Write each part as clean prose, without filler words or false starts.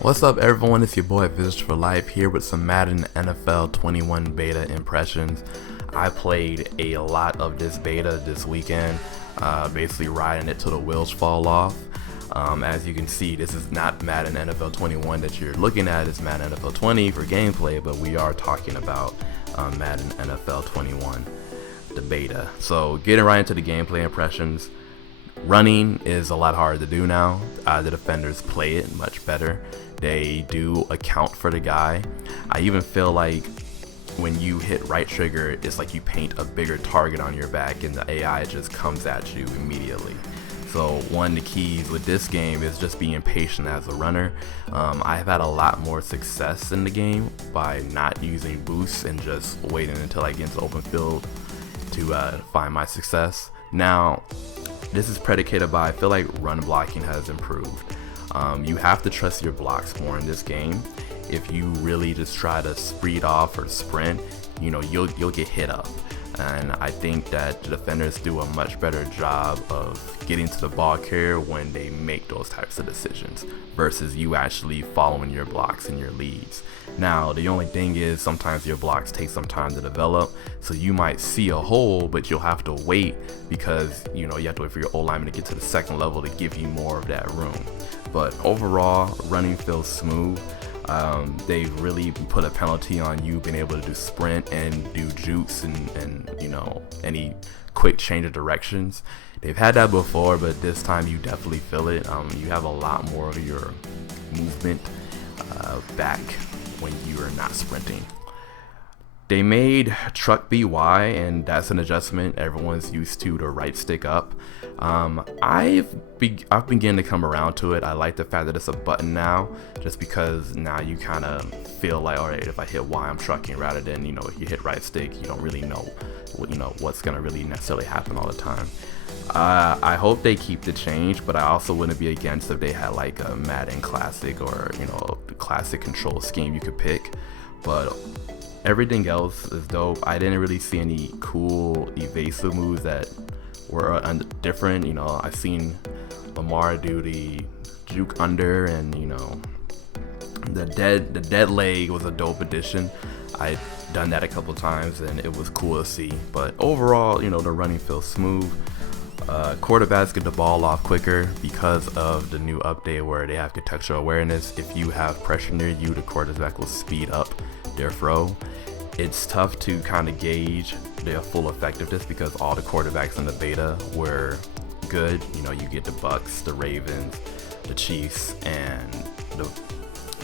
What's up, everyone? It's your boy Visitor for Life here with some Madden NFL 21 beta impressions. I played a lot of this beta this weekend, basically riding it till the wheels fall off. As you can see, this is not Madden NFL 21 that you're looking at. It's Madden NFL 20 for gameplay, but we are talking about Madden NFL 21, the beta. So getting right into the gameplay impressions. Running is a lot harder to do now. The defenders play it much better. They do account for the guy. I even feel like when you hit right trigger, it's like you paint a bigger target on your back and the AI just comes at you immediately. So one of the keys with this game is just being patient as a runner. I've had a lot more success in the game by not using boosts and just waiting until I get into the open field to find my success. Now, this is predicated by, I feel like run blocking has improved. You have to trust your blocks more in this game. If you really just try to speed off or sprint, you'll get hit up. And I think that the defenders do a much better job of getting to the ball carrier when they make those types of decisions versus you actually following your blocks and your leads. Now, the only thing is sometimes your blocks take some time to develop, so you might see a hole, but you'll have to wait because you have to wait for your O-lineman to get to the second level to give you more of that room. But overall, running feels smooth. They really put a penalty on you being able to do sprint and do jukes and any quick change of directions. They've had that before, but this time you definitely feel it. You have a lot more of your movement back when you are not sprinting. They made truck BY, and that's an adjustment everyone's used to the right stick up. I've been getting to come around to it. I like the fact that it's a button now, just because now you kind of feel like, all right, if I hit Y, I'm trucking, rather than if you hit right stick, you don't really know what's gonna really necessarily happen all the time. I hope they keep the change, but I also wouldn't be against if they had like a Madden Classic or a classic control scheme you could pick. But everything else is dope. I didn't really see any cool evasive moves that were different. I've seen Lamar do the juke under, and the dead leg was a dope addition. I'd done that a couple times and it was cool to see. But overall, the running feels smooth. Quarterbacks get the ball off quicker because of the new update where they have contextual awareness. If you have pressure near you, the quarterback will speed up their throw. It's tough to kind of gauge their full effectiveness because all the quarterbacks in the beta were good. You get the Bucks, the Ravens, the Chiefs, and the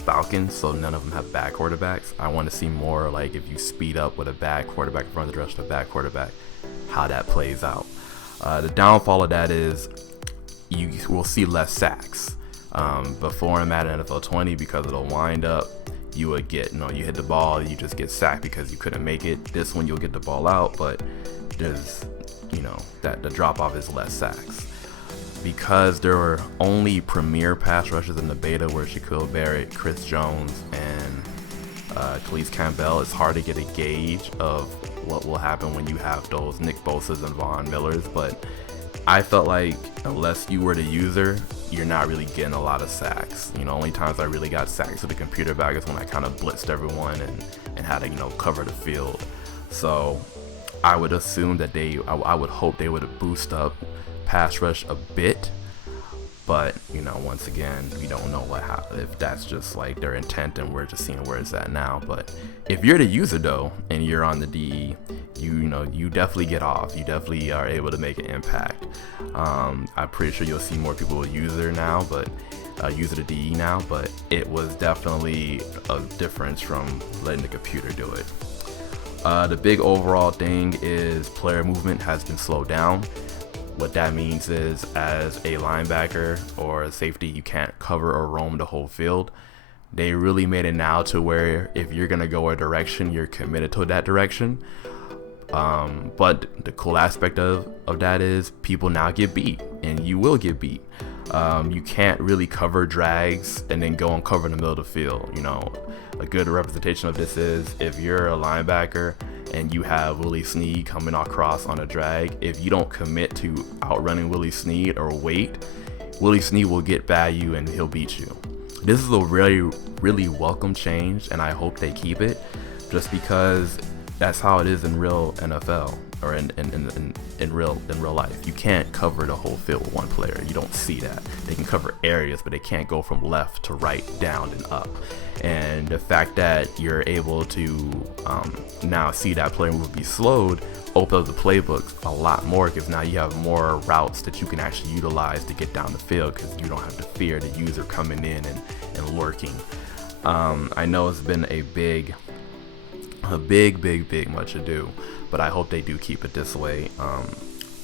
Falcons, so none of them have bad quarterbacks. I want to see more like if you speed up with a bad quarterback in front of the rest of the bad quarterback, how that plays out. The downfall of that is you will see less sacks. Before in Madden NFL 20, because of the wind up, you would get, you hit the ball, you just get sacked because you couldn't make it. This one, you'll get the ball out, but there's, that the drop off is less sacks. Because there were only premier pass rushers in the beta where Shaquille Barrett, Chris Jones, and Calais Campbell, it's hard to get a gauge of what will happen when you have those Nick Bosa's and Von Millers. But I felt like unless you were the user, you're not really getting a lot of sacks. Only times I really got sacks with the computer bag is when I kind of blitzed everyone and had to cover the field. So I would assume that I would hope they would boost up pass rush a bit, but once again, we don't know if that's just like their intent and we're just seeing where it's at now. But if you're the user though and you're on the DE, you definitely get off. You definitely are able to make an impact. I'm pretty sure you'll see more people with user now, but user to DE now, but it was definitely a difference from letting the computer do it. The big overall thing is player movement has been slowed down. What that means is, as a linebacker or a safety, you can't cover or roam the whole field. They really made it now to where if you're going to go a direction, you're committed to that direction. But the cool aspect of that is people now get beat, and you will get beat. You can't really cover drags and then go and cover in the middle of the field. A good representation of this is if you're a linebacker and you have Willie Snead coming across on a drag, if you don't commit to outrunning Willie Snead or wait, Willie Snead will get by you and he'll beat you. This is a really welcome change, and I hope they keep it, just because that's how it is in real NFL, or in real life. You can't cover the whole field with one player. You don't see that. They can cover areas, but they can't go from left to right, down and up. And the fact that you're able to now see that player move be slowed opens up the playbooks a lot more, because now you have more routes that you can actually utilize to get down the field, because you don't have to fear the user coming in and lurking. I know it's been a big much ado, but I hope they do keep it this way.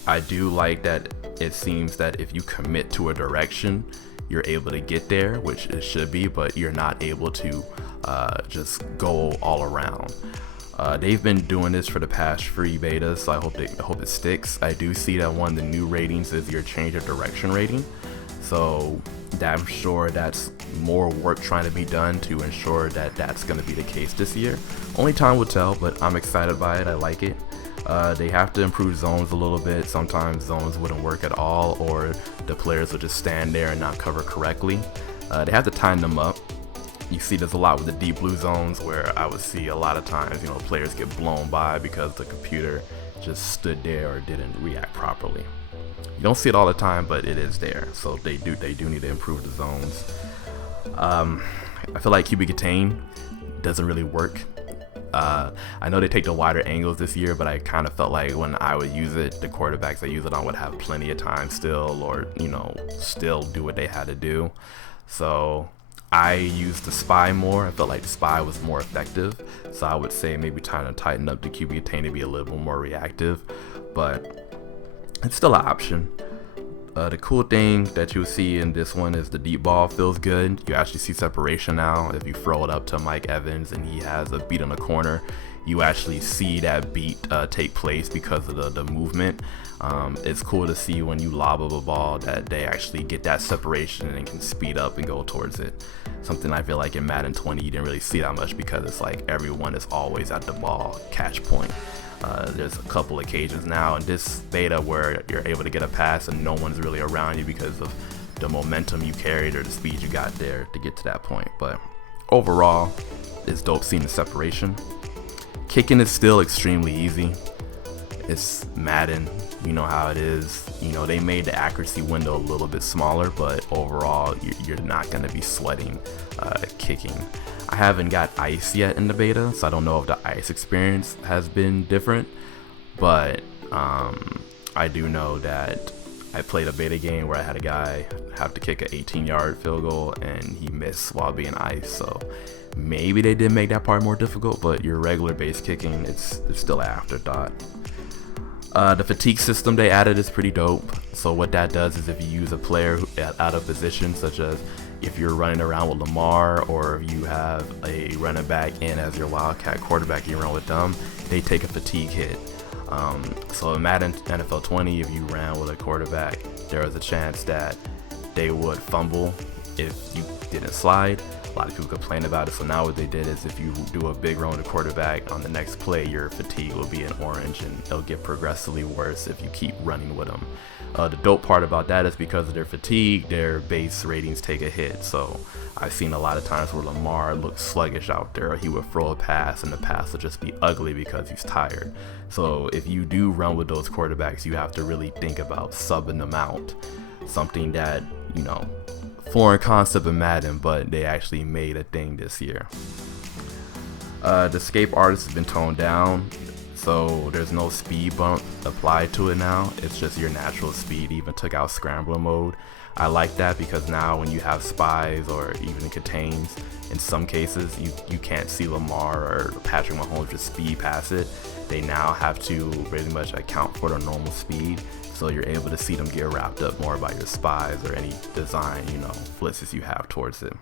I do like that it seems that if you commit to a direction, you're able to get there, which it should be, but you're not able to just go all around. They've been doing this for the past free betas, so I hope it sticks. I do see that one of the new ratings is your change of direction rating, so I'm sure that's more work trying to be done to ensure that that's going to be the case this year. Only time will tell, but I'm excited by it. I like it. They have to improve zones a little bit. Sometimes zones wouldn't work at all, or the players would just stand there and not cover correctly. They have to tighten them up. You see there's a lot with the deep blue zones, where I would see a lot of times, players get blown by because the computer just stood there or didn't react properly. You don't see it all the time, but it is there. So they do need to improve the zones. I feel like QB contain doesn't really work. I know they take the wider angles this year, but I kind of felt like when I would use it, the quarterbacks I use it on would have plenty of time still, or still do what they had to do. So I used the spy more. I felt like the spy was more effective, so I would say maybe trying to tighten up the QB contain to be a little more reactive, but it's still an option. The cool thing that you'll see in this one is the deep ball feels good. You actually see separation now. If you throw it up to Mike Evans and he has a beat on the corner, you actually see that beat take place because of the movement. It's cool to see when you lob up a ball that they actually get that separation and can speed up and go towards it. Something I feel like in Madden 20 you didn't really see that much, because it's like everyone is always at the ball catch point. There's a couple occasions now in this beta where you're able to get a pass and no one's really around you because of the momentum you carried or the speed you got there to get to that point. But overall, it's dope seeing the separation. Kicking is still extremely easy. It's Madden, you know how it is. They made the accuracy window a little bit smaller, but overall you're not going to be sweating kicking. I haven't got ice yet in the beta, so I don't know if the ice experience has been different, but I do know that I played a beta game where I had a guy have to kick an 18-yard field goal and he missed while being ice, so maybe they did make that part more difficult, but your regular base kicking, it's still an afterthought. The fatigue system they added is pretty dope. So what that does is if you use a player out of position, such as if you're running around with Lamar, or if you have a running back in as your wildcat quarterback, you run with them, they take a fatigue hit. So in Madden NFL 20, if you ran with a quarterback, there was a chance that they would fumble if you didn't slide. A lot of people complain about it, so now what they did is if you do a big run with a quarterback, on the next play your fatigue will be in orange, and it'll get progressively worse if you keep running with them. The dope part about that is because of their fatigue, their base ratings take a hit. So I've seen a lot of times where Lamar looks sluggish out there, or he would throw a pass and the pass will just be ugly because he's tired. So if you do run with those quarterbacks, you have to really think about subbing them out. Something that, foreign concept in Madden, but they actually made a thing this year. The escape artist has been toned down, so there's no speed bump applied to it now. It's just your natural speed. Even took out scrambler mode. I like that, because now when you have spies or even contains, in some cases you can't see Lamar or Patrick Mahomes just speed past it. They now have to pretty much account for their normal speed, so you're able to see them get wrapped up more by your spies or any design blitzes you have towards it.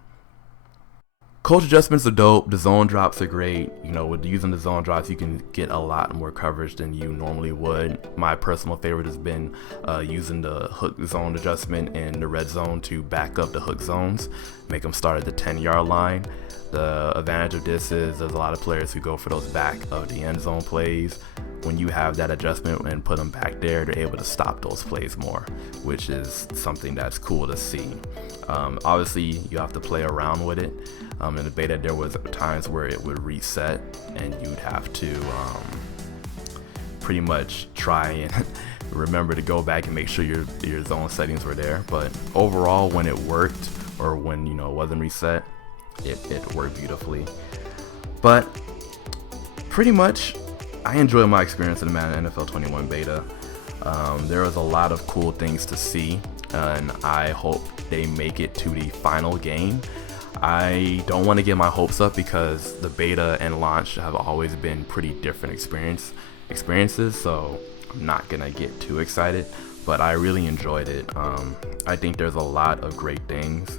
Coach adjustments are dope. The zone drops are great. With using the zone drops, you can get a lot more coverage than you normally would. My personal favorite has been using the hook zone adjustment in the red zone to back up the hook zones, make them start at the 10-yard line. The advantage of this is there's a lot of players who go for those back of the end zone plays when you have that adjustment and put them back there, they're able to stop those plays more, which is something that's cool to see. Obviously, you have to play around with it. In the beta, there was times where it would reset, and you'd have to pretty much try and remember to go back and make sure your zone settings were there. But overall, when it worked, or when it wasn't reset, it worked beautifully. But pretty much, I enjoyed my experience in the Madden NFL 21 beta. There was a lot of cool things to see, and I hope they make it to the final game. I don't want to get my hopes up because the beta and launch have always been pretty different experiences, so I'm not gonna get too excited, but I really enjoyed it. I think there's a lot of great things.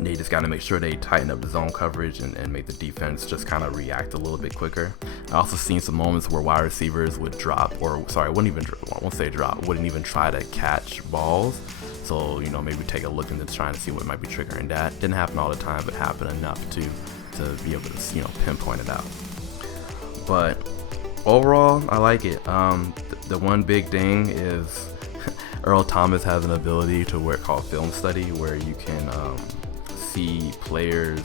They just got to make sure they tighten up the zone coverage and make the defense just kind of react a little bit quicker. I also seen some moments where wide receivers would drop, or sorry, wouldn't even try to catch balls. So maybe take a look into trying to see what might be triggering that. Didn't happen all the time, but happened enough to be able to pinpoint it out. But overall, I like it. The one big thing is Earl Thomas has an ability to called film study, where you can see players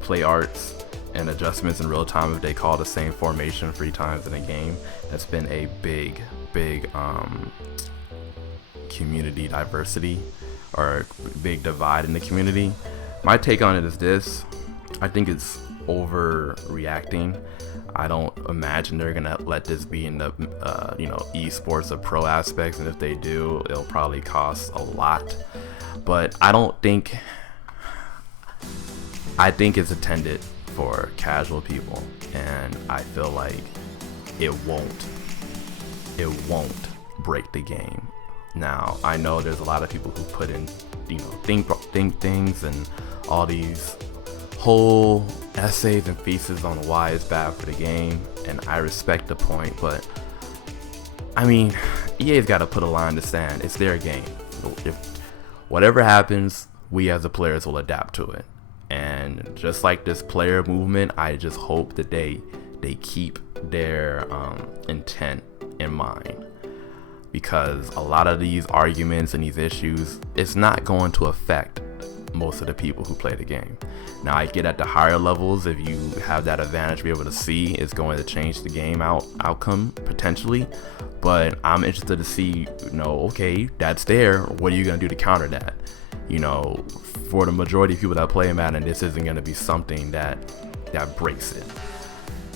play arts and adjustments in real time if they call the same formation 3 times in a game. That's been a big community diversity, or big divide in the community. My take on it is this: I think it's overreacting. I don't imagine they're gonna let this be in the esports or pro aspects, and if they do, it'll probably cost a lot. But I think it's intended for casual people, and I feel like it won't break the game. Now, I know there's a lot of people who put in think things and all these whole essays and theses on why it's bad for the game, and I respect the point, but I mean, EA's got to put a line in the sand. It's their game. If whatever happens, we as the players will adapt to it. And just like this player movement, I just hope that they keep their intent in mind, because a lot of these arguments and these issues, it's not going to affect most of the people who play the game. Now, I get at the higher levels, if you have that advantage to be able to see, it's going to change the game outcome potentially. But I'm interested to see, okay, that's there. What are you going to do to counter that? For the majority of people that play Madden, this isn't going to be something that breaks it.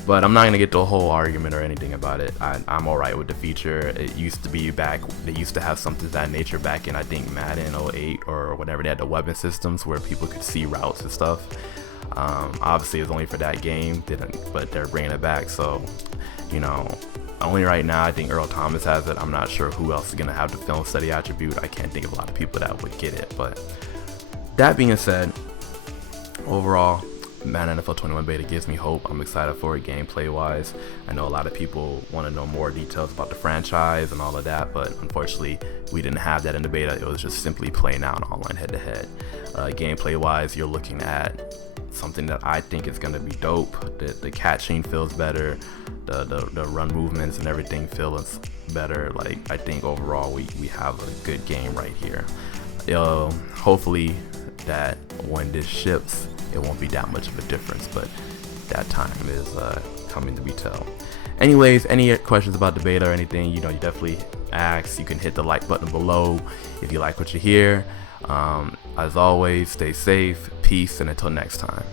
But I'm not going to get to a whole argument or anything about it. I'm alright with the feature. It used to be they used to have something of that nature back in, I think, Madden 08 or whatever. They had the weapon systems where people could see routes and stuff. Obviously, it was only for that game, but they're bringing it back. So, only right now, I think Earl Thomas has it. I'm not sure who else is going to have the film study attribute. I can't think of a lot of people that would get it. But that being said, overall, Madden NFL 21 beta gives me hope. I'm excited for it gameplay wise. I know a lot of people want to know more details about the franchise and all of that, but unfortunately we didn't have that in the beta. It was just simply playing out an online head-to-head. Gameplay wise, you're looking at something that I think is going to be dope. The catching feels better, the run movements and everything feels better. Like, I think overall we have a good game right here. Hopefully that when this ships, it won't be that much of a difference, but that time is coming to be told. Anyways, any questions about the beta or anything, you definitely ask. You can hit the like button below if you like what you hear. As always, stay safe, peace, and until next time.